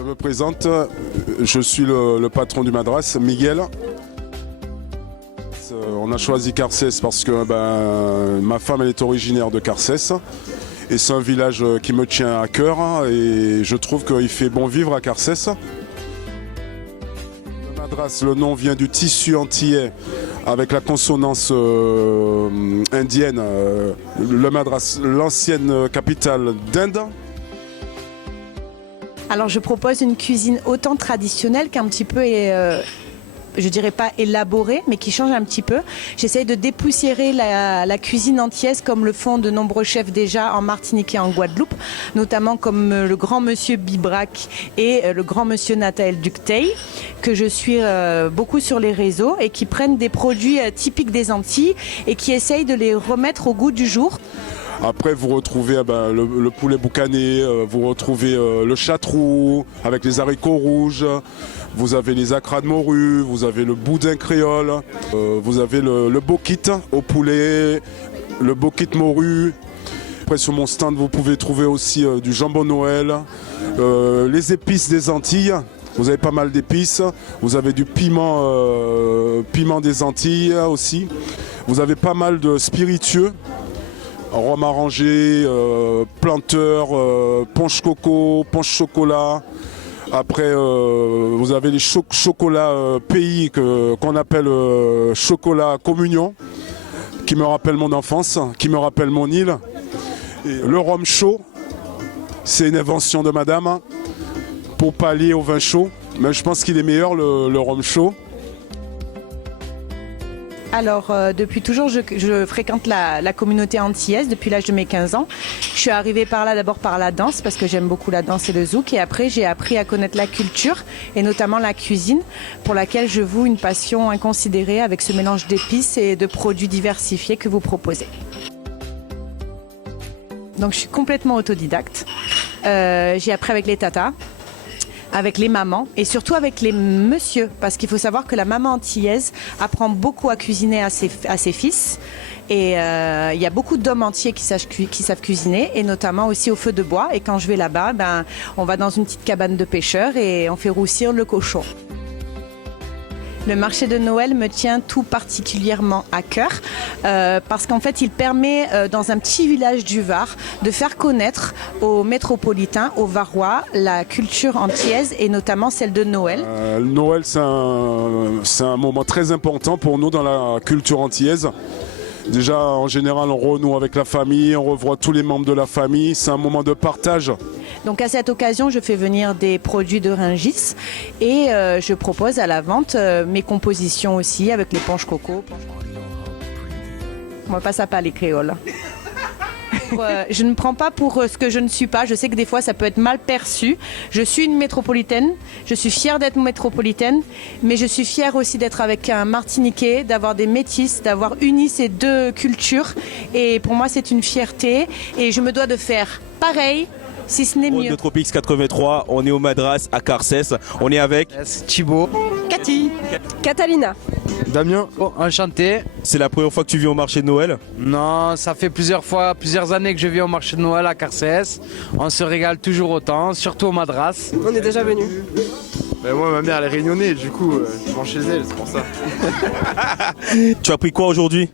Je me présente, je suis le patron du Madras, Miguel. On a choisi Carcès parce que ma femme elle est originaire de Carcès et c'est un village qui me tient à cœur et je trouve qu'il fait bon vivre à Carcès. Le Madras, le nom vient du tissu antillais avec la consonance indienne. Le Madras, l'ancienne capitale d'Inde. Alors je propose une cuisine autant traditionnelle qu'un petit peu, je dirais pas élaborée, mais qui change un petit peu. J'essaye de dépoussiérer la cuisine antillaise comme le font de nombreux chefs déjà en Martinique et en Guadeloupe, notamment comme le grand monsieur Bibrac et le grand monsieur Nathaël Ducteil, que je suis beaucoup sur les réseaux et qui prennent des produits typiques des Antilles et qui essayent de les remettre au goût du jour. Après, vous retrouvez le poulet boucané, vous retrouvez le château avec les haricots rouges, vous avez les acras de morue, vous avez le boudin créole, vous avez le bokit au poulet, le bokit morue. Après, sur mon stand, vous pouvez trouver aussi du jambon Noël, les épices des Antilles. Vous avez pas mal d'épices, vous avez du piment des Antilles aussi. Vous avez pas mal de spiritueux. Rhum arrangé, planteur, punch coco, punch chocolat. Après, vous avez les chocolats pays qu'on appelle chocolat communion, qui me rappelle mon enfance, qui me rappelle mon île. Et le rhum chaud, c'est une invention de madame pour pallier au vin chaud. Mais je pense qu'il est meilleur le rhum chaud. Alors, depuis toujours, je fréquente la communauté antillaise depuis l'âge de mes 15 ans. Je suis arrivée par là d'abord par la danse, parce que j'aime beaucoup la danse et le zouk. Et après, j'ai appris à connaître la culture, et notamment la cuisine, pour laquelle je voue une passion inconsidérée avec ce mélange d'épices et de produits diversifiés que vous proposez. Donc, je suis complètement autodidacte. J'ai appris avec les tatas, avec les mamans et surtout avec les messieurs, parce qu'il faut savoir que la maman antillaise apprend beaucoup à cuisiner à ses fils et il y a beaucoup d'hommes entiers qui savent cuisiner, et notamment aussi au feu de bois. Et quand je vais là-bas, on va dans une petite cabane de pêcheurs et on fait roussir le cochon. Le marché de Noël me tient tout particulièrement à cœur parce qu'en fait, il permet dans un petit village du Var de faire connaître aux métropolitains, aux Varois, la culture antillaise et notamment celle de Noël. Noël, c'est un moment très important pour nous dans la culture antillaise. Déjà, en général, on renoue avec la famille, on revoit tous les membres de la famille. C'est un moment de partage. Donc à cette occasion, je fais venir des produits de Rungis et je propose à la vente mes compositions aussi avec les punch coco. On va pas ça pas les créoles. Je ne me prends pas pour ce que je ne suis pas. Je sais que des fois ça peut être mal perçu. Je suis une métropolitaine, je suis fière d'être métropolitaine, mais je suis fière aussi d'être avec un Martiniquais, d'avoir des métis, d'avoir uni ces deux cultures. Et pour moi c'est une fierté et je me dois de faire pareil, si ce n'est mieux. De Tropix 83, on est au Madras à Carcès. On est avec Thibaut, Cathy, Catalina, Damien. Bon, enchanté. C'est la première fois que tu viens au marché de Noël? Non, ça fait plusieurs années que je viens au marché de Noël à Carcès. On se régale toujours autant, surtout au Madras. on est déjà venu. Ben moi, ma mère, elle est réunionnais, du coup, je mange chez elle, c'est pour ça. Tu as pris quoi aujourd'hui?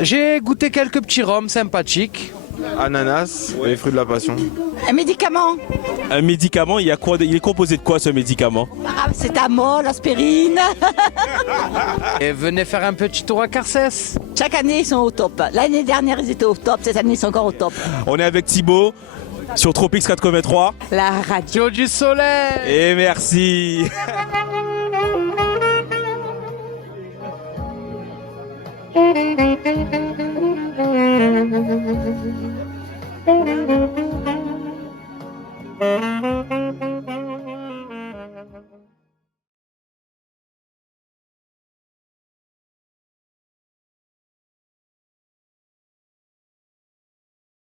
J'ai goûté quelques petits rhums sympathiques. Ananas et les fruits de la passion. Un médicament. Un médicament, il est composé de quoi ce médicament? C'est amol, aspirine. Et venez faire un petit tour à Carcès. Chaque année, ils sont au top. L'année dernière, ils étaient au top. Cette année, ils sont encore au top. On est avec Thibaut sur Tropix 83. la radio Du soleil. Et merci.